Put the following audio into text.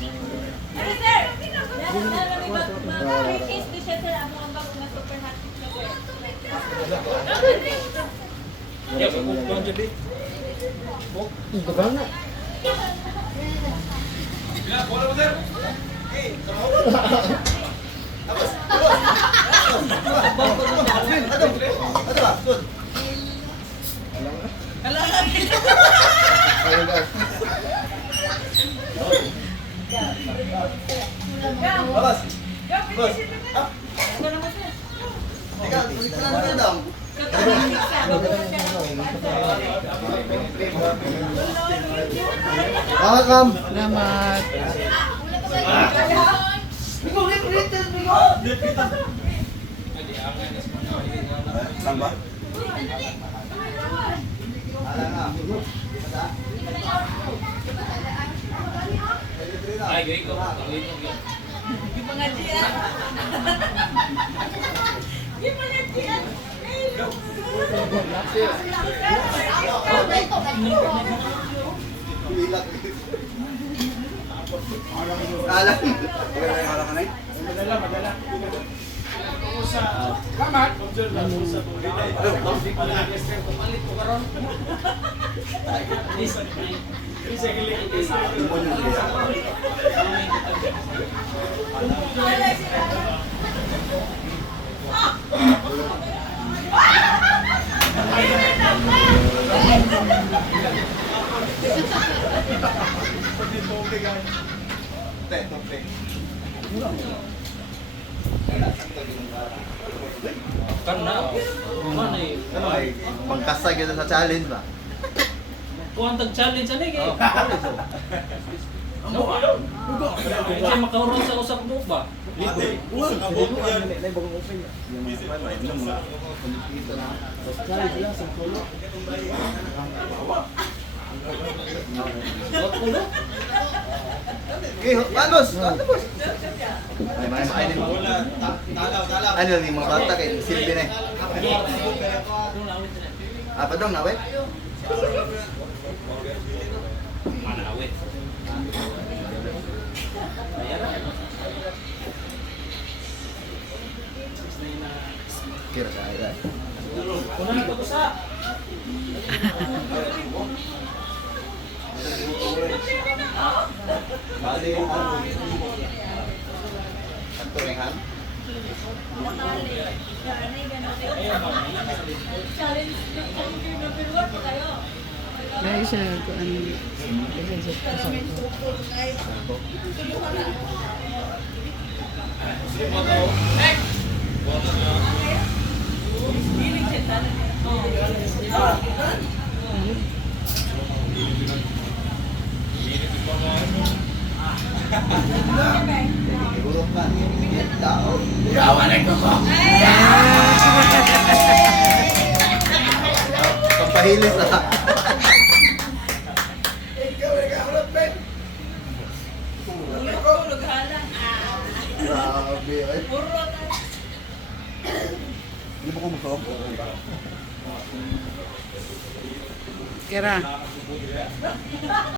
Ay, sir! Purchase di siya sir. Amo ang bago na super hot na sir. Ya, kung jadi. Ito ka na. Ya, bola mo sir. Labas. Bos. Ikaw, tulisan na daw. Welcome. Salamat. Bigo, bigo. Saan ba? Ay, gawin ko. Yung pengajian. Yung pengajian. Alam. Wala ka na eh. Madala. Kamat. Palit ko karon. Kan na. Mana eh? Ay, pangkasag yun sa challenge ba? Kuha ang tag-challenge ano eh. No. Kaya makaroon sa usap mo ba? Wag ko no? Okay, panos? Ano boss? Ay, may din mo. Ano yung mga bata kay silbi na eh. Apa dong nawet? Mana awet? Kira kaya. Kuna na to sa. Bali ano? Ato ring han. Challenge na pero kayo. Dahil siya nagkuhan. Siguro ka ni tao. Pampahilis na. Grabe ay. Hindi mo ko masarap. Kira.